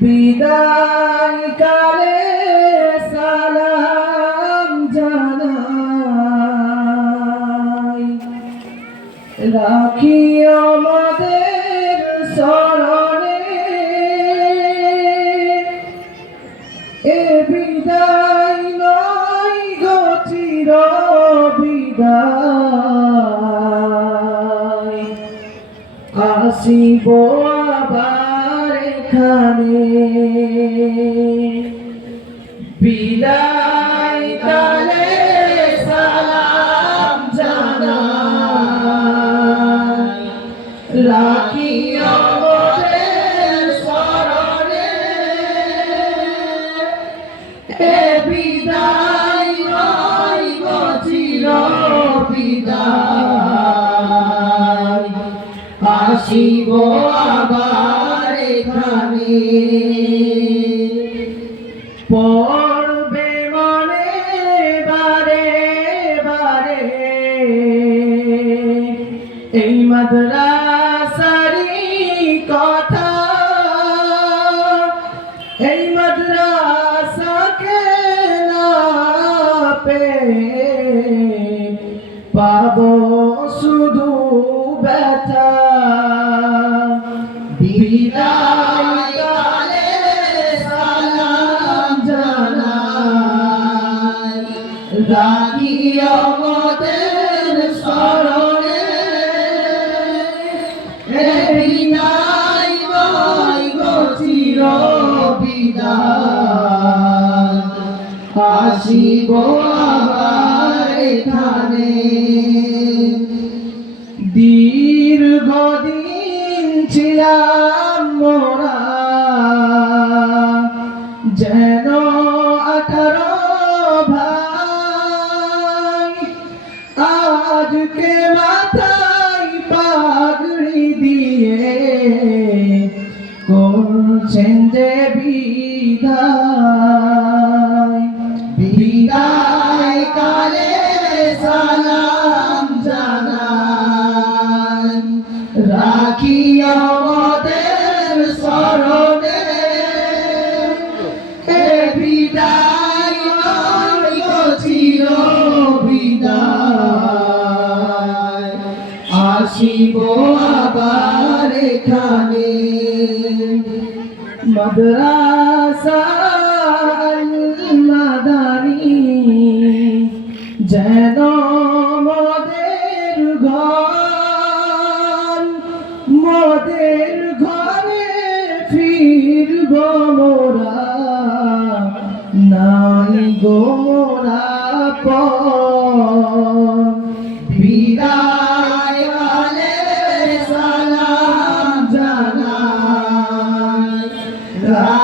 বিদায় কালে সালাম জানাই। রাখিও আসিব আবার এখানে। বিদায়। আসিব আবার এখানে। পড়বে মনে বারে বারে। এই মাদ্রাসারি কথা। এই মাদ্রাসাকে না পেয়ে পাবো শুধু রাখি আমাদের স্মরণে বিদায় গো চির বিদায় আসিব আবার এখানে। দীর্ঘদিন ছিলাম মোরা আজকে মাথায় পাগড়ি দিয়ে করছেন যে বিদায়। বিদায় কালে সালাম জানাই। রাখি আমাদের স্মরণে আসিব আবার এখানে। মাদ্রাসা মাদানি যেন মোদের ঘর, মোদের ঘরে ফিরব মোরা। নাই গো মোরা পর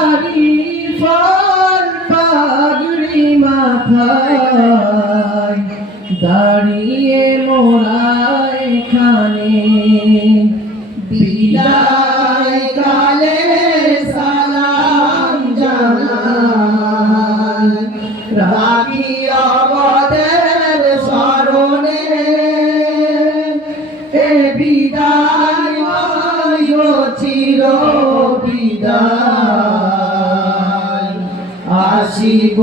তারি ফল পাগড়ি মাথায় দাঁড়িয়ে মোরা এখানে আসিব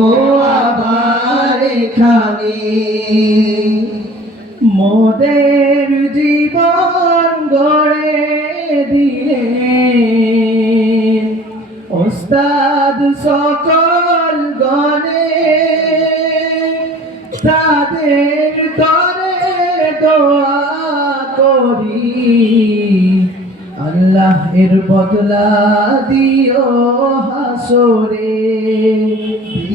আবার এখানে। মোদের জীবন গড়ে দিলেন ওস্তাদ সকল গণে। তাদের তরে দোয়া করি। আল্লাহ এর বদলা দিও হাসরে।